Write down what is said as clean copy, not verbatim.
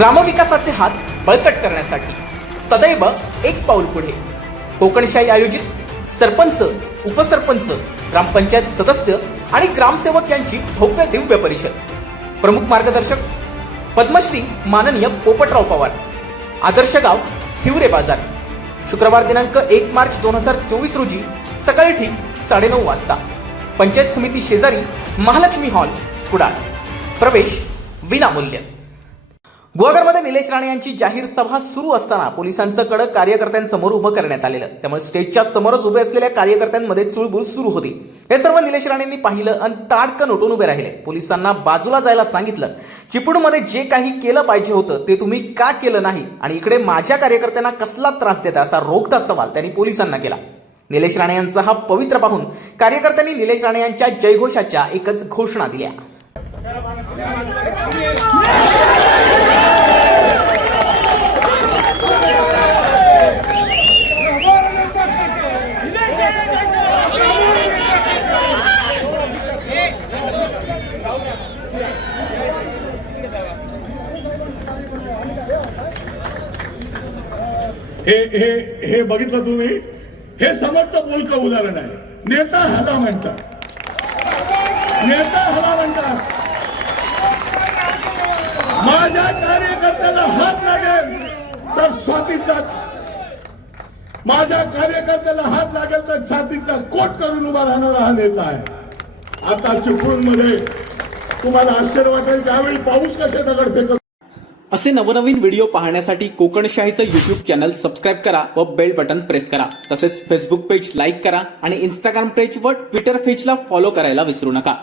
ग्रामविकासाचे हात बळकट करण्यासाठी सदैव एक पाऊल पुढे कोकणशाही आयोजित सरपंच, उपसरपंच, ग्रामपंचायत सदस्य आणि ग्रामसेवक यांची भव्य दिव्य परिषद. प्रमुख मार्गदर्शक पद्मश्री माननीय पोपटराव पवार. आदर्श गाव हिवरे बाजार. शुक्रवार दिनांक 1 मार्च 2024 रोजी सकाळी ठीक 9:30 वाजता. पंचायत समिती शेजारी महालक्ष्मी हॉल, कुडाळ. प्रवेश विनामूल्य. गुहागरमध्ये निलेश राणे यांची जाहीर सभा सुरू असताना पोलिसांचं कडक कार्यकर्त्यांसमोर उभं करण्यात आलेलं. त्यामुळे स्टेजच्या समोरच उभे असलेल्या कार्यकर्त्यांमध्ये चुळबुळ सुरू होती. हे सर्व निलेश राणेंनी पाहिलं आणि ताडकन उठून उभे राहिले. पोलिसांना बाजूला जायला सांगितलं. चिपळूणमध्ये जे काही केलं पाहिजे होतं ते तुम्ही का केलं नाही आणि इकडे माझ्या कार्यकर्त्यांना कसला त्रास देता, असा रोखता सवाल त्यांनी पोलिसांना केला. निलेश राणे यांचा हा पवित्र पाहून कार्यकर्त्यांनी निलेश राणे यांच्या जयघोषाच्या एकच घोषणा दिल्या. हे बघितलं तुम्ही, हे समर्थ बोलकं उदाहरण आहे. नेता हला म्हणतात, नेता हला म्हणतात. माझ्या कार्यकर्त्याला हात लागेल तर छातीचा, माझ्या कार्यकर्त्याला हात लागेल तर छातीचा कोट करून उभा राहणारा हा नेता आहे. आता चिपळूणमध्ये तुम्हाला आश्चर्य वाटेल, त्यावेळी पाऊस कसे दगड फेकत. असे नवनवीन व्हिडिओ पाहण्यासाठी कोकणशाहीचं YouTube चॅनल सबस्क्राईब करा व बेल बटन प्रेस करा. तसेच फेसबुक पेज लाईक करा आणि इंस्टाग्राम पेज व ट्विटर पेजला फॉलो करायला विसरू नका.